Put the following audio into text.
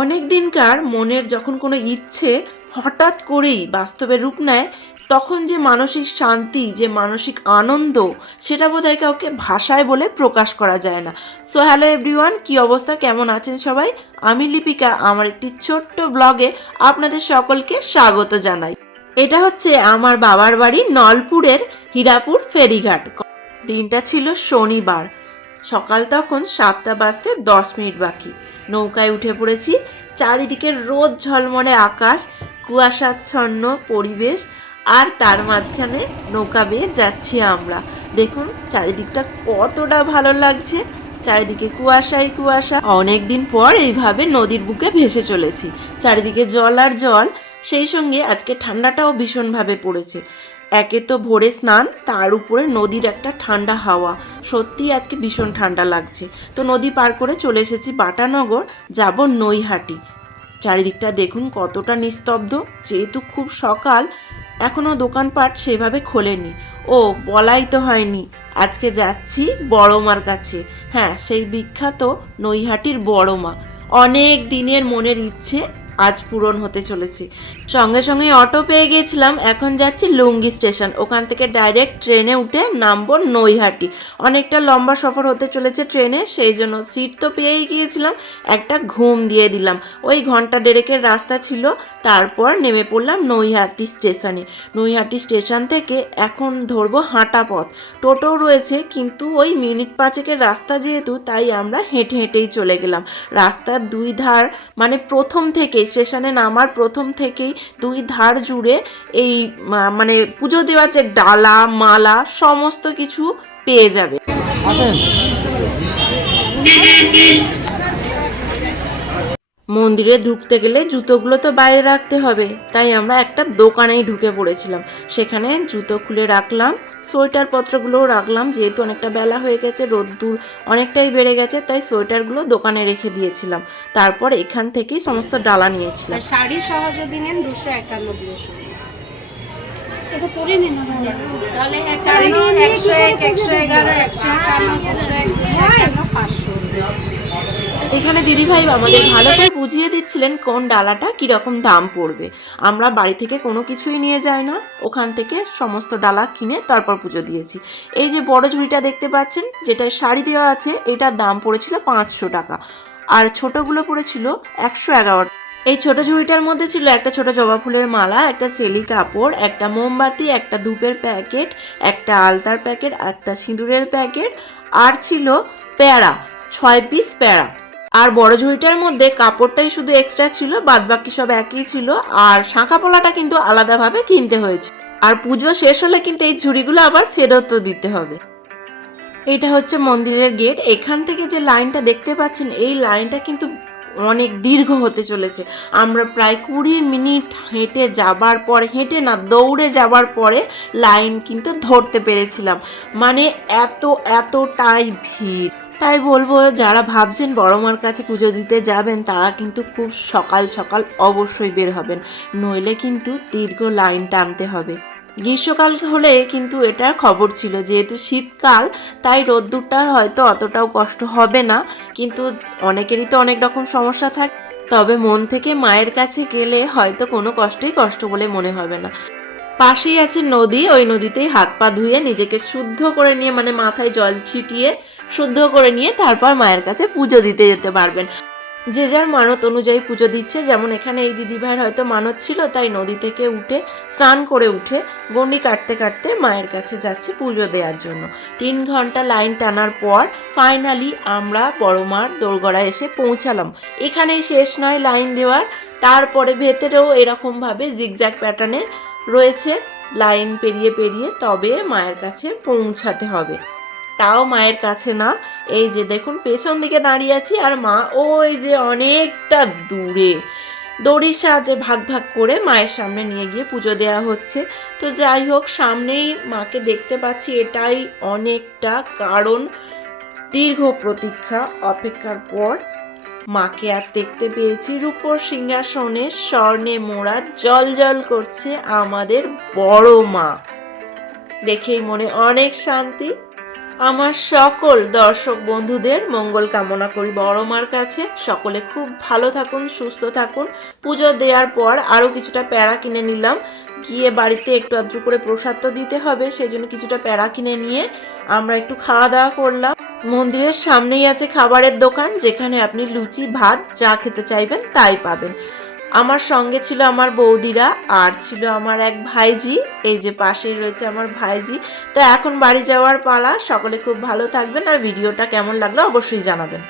অনেক দিনকার মনের যখন কোনো ইচ্ছে হঠাৎ করেই বাস্তবে রূপ নেয়, তখন যে মানসিক শান্তি, যে মানসিক আনন্দ, সেটা বোধহয় কাউকে ভাষায় বলে প্রকাশ করা যায় না। সো হ্যালো এভরিওয়ান, কি অবস্থা, কেমন আছেন সবাই? আমি লিপিকা, আমার একটি ছোট্ট ব্লগে আপনাদের সকলকে স্বাগত জানাই। এটা হচ্ছে আমার বাবার বাড়ি নলপুরের হীরাপুর ফেরিঘাট। দিনটা ছিল শনিবার। সকাল তখন 7টা বাজতে 10 মিনিট বাকি। নৌকায় উঠে পড়েছি। চারিদিকে রোদ ঝলমলে আকাশ, কুয়াশাচ্ছন্ন পরিবেশ, আর তার মাঝখানে নৌকা বেয়ে যাচ্ছি আমরা। দেখুন চারিদিকটা কতটা ভালো লাগছে, চারিদিকে কুয়াশাই কুয়াশা। অনেক দিন পর এইভাবে নদীর বুকে ভেসে চলেছি, চারিদিকে জল আর জল। সেই সঙ্গে আজকে ঠান্ডাটাও ভীষণভাবে পড়েছে। একে তো ভোরে স্নান, তার উপরে নদীর একটা ঠান্ডা হাওয়া, সত্যি আজকে ভীষণ ঠান্ডা লাগছে। তো নদী পার করে চলে এসেছি বাটানগর, যাব নৈহাটি। চারিদিকটা দেখুন কতটা নিস্তব্ধ, যেহেতু খুব সকাল, এখনও দোকানপাট সেভাবে খোলেনি। ও বলাই তো হয়নি, আজকে যাচ্ছি বড় মার কাছে। হ্যাঁ, সেই বিখ্যাত নৈহাটির বড় মা। অনেক দিনের মনের ইচ্ছে আজ পূরণ হতে চলেছে। সঙ্গে সঙ্গে অটো পেয়ে গিয়েছিলাম, এখন যাচ্ছি লুঙ্গি স্টেশন। ওখান থেকে ডাইরেক্ট ট্রেনে উঠে নামবো নৈহাটি। অনেকটা লম্বা সফর হতে চলেছে ট্রেনে, সেই জন্য সিট তো পেয়েই গিয়েছিলাম, একটা ঘুম দিয়ে দিলাম। ওই ঘন্টা দেড়েকের রাস্তা ছিল। তারপর নেমে পড়লাম নৈহাটি স্টেশনে। নৈহাটি স্টেশন থেকে এখন ধরবো হাঁটা পথ। টোটোও রয়েছে, কিন্তু ওই মিনিট পাঁচেকের রাস্তা যেহেতু, তাই আমরা হেঁটে হেঁটেই চলে গেলাম। রাস্তার দুই ধার, মানে প্রথম থেকেই স্টেশনে নামার প্রথম থেকেই দুই ধার জুড়ে এই মানে পুজো দেওয়ার যে ডালা মালা সমস্ত কিছু পেয়ে যাবে। মন্দিরে ঢুকতে গেলে জুতোগুলো তো বাইরে রাখতে হবে, তাই আমরা একটা দোকানেই ঢুকে পড়েছিলাম। সেখানে জুতো খুলে রাখলাম, সোয়েটার পত্রগুলোও রাখলাম, যেহেতু অনেকটা বেলা হয়ে গেছে, রোদ্দুর অনেকটাই বেড়ে গেছে, তাই সোয়েটারগুলো দোকানে রেখে দিয়েছিলাম। তারপর এখান থেকেই সমস্ত ডালা নিয়েছিলাম। শাড়ি সহ যদি নেন 251 এটা পরে নিন না তাহলে 51 101 111 151 201 251 500। এখানে দিদিভাই আমাদের ভালো করে বুঝিয়ে দিচ্ছিলেন কোন ডালাটা কীরকম দাম পড়বে। আমরা বাড়ি থেকে কোনো কিছুই নিয়ে যাই না, ওখান থেকে সমস্ত ডালা কিনে তারপর পুজো দিয়েছি। এই যে বড় ঝুড়িটা দেখতে পাচ্ছেন, যেটায় শাড়ি দেওয়া আছে, এটার দাম পড়েছিল 500 টাকা, আর ছোটোগুলো পড়েছিল 111। এই ছোট ঝুড়িটার মধ্যে ছিল একটা ছোট জবা ফুলের মালা, একটা চেলি কাপড়, একটা মোমবাতি, একটা ধূপের প্যাকেট, একটা আলতার প্যাকেট, একটা সিঁদুরের প্যাকেট, আর ছিল প্যাড়া, 6 পিস প্যাড়া। আর বড় ঝুড়িটার মধ্যে কাপড়টাই শুধু এক্সট্রা ছিল, বাদ বাকি সব একই ছিল, আর শাঁখা পোলাটা কিন্তু আলাদাভাবে কিনতে হয়েছে। আর পুজো শেষ হলে কিন্তু এই ঝুড়িগুলো আবার ফেরতও দিতে হবে। এটা হচ্ছে মন্দিরের গেট। এখান থেকে যে লাইনটা দেখতে পাচ্ছেন, এই লাইনটা কিন্তু অনেক দীর্ঘ হতে চলেছে। আমরা প্রায় 20 মিনিট হেঁটে যাবার পরে, হেঁটে না দৌড়ে যাবার পরে লাইন কিন্তু ধরতে পেরেছিলাম। মানে এতটাই ভিড়। তাই বলবো, যারা ভাবছেন বড় মার কাছে পুজো দিতে যাবেন, তারা কিন্তু খুব সকাল সকাল অবশ্যই বের হবেন, নইলে কিন্তু দীর্ঘ লাইন টানতে হবে। গ্রীষ্মকাল হলে কিন্তু এটার খবর ছিল, যেহেতু শীতকাল তাই রোদ্দুরটার হয়তো অতটাও কষ্ট হবে না, কিন্তু অনেকেরই তো অনেক রকম সমস্যা থাকে। তবে মন থেকে মায়ের কাছে গেলে হয়তো কোনো কষ্টই কষ্ট বলে মনে হবে না। পাশেই আছে নদী, ওই নদীতেই হাত পা ধুয়ে নিজেকে শুদ্ধ করে নিয়ে, মানে মাথায় জল ছিটিয়ে শুদ্ধ করে নিয়ে তারপর মায়ের কাছে পুজো দিতে যেতে পারবেন। যে যার মানত অনুযায়ী পুজো দিচ্ছে। যেমন এখানে এই দিদিভাইয়ের হয়তো মানত ছিল, তাই নদী থেকে উঠে স্নান করে উঠে গন্ডি কাটতে কাটতে মায়ের কাছে যাচ্ছে পুজো দেওয়ার জন্য। 3 ঘন্টা লাইন টানার পর ফাইনালি আমরা বড় মার দোরগোড়ায় এসে পৌঁছালাম। এখানেই শেষ নয় লাইন দেওয়ার, তারপরে ভেতরেও এরকমভাবে জিগজ্যাগ প্যাটার্নে রয়েছে। লাইন পেরিয়ে পেরিয়ে তবে মায়ের কাছে পৌঁছাতে হবে। তাও মায়ের কাছে না, এই যে দেখুন পেছন দিকে দাঁড়িয়ে আছি, আর মা ওই যে অনেকটা দূরে। দড়ির সাহায্যে ভাগ ভাগ করে মায়ের সামনে নিয়ে গিয়ে পুজো দেওয়া হচ্ছে। তো যাই হোক, সামনেই মাকে দেখতে পাচ্ছি, এটাই অনেকটা, কারণ দীর্ঘ প্রতীক্ষা অপেক্ষার পর মাকে আজ দেখতে পেয়েছি। রূপোর সিংহাসনে স্বর্ণে মোড়া জল জল করছে আমাদের বড় মা। দেখেই মনে অনেক শান্তি। আমার সকল দর্শক বন্ধুদের মঙ্গল কামনা করি বড় মার কাছে। সকলে খুব ভালো থাকুন, সুস্থ থাকুন। পুজো দেওয়ার পর আরও কিছুটা প্যাড়া কিনে নিলাম, গিয়ে বাড়িতে একটু আধটু করে প্রসাদ তো দিতে হবে, সেজন্য কিছুটা প্যাড়া কিনে নিয়ে আমরা একটু খাওয়া দাওয়া করলাম। মন্দিরের সামনেই আছে খাবারের দোকান, যেখানে আপনি লুচি ভাত যা খেতে চাইবেন তাই পাবেন। আমার সঙ্গে ছিল আমার বৌদিরা আর ছিল আমার এক ভাইজি, এই যে পাশেই রয়েছে আমার ভাইজি। তো এখন বাড়ি যাওয়ার পালা। সকলে খুব ভালো থাকবেন আর ভিডিওটা কেমন লাগলো অবশ্যই জানাবেন।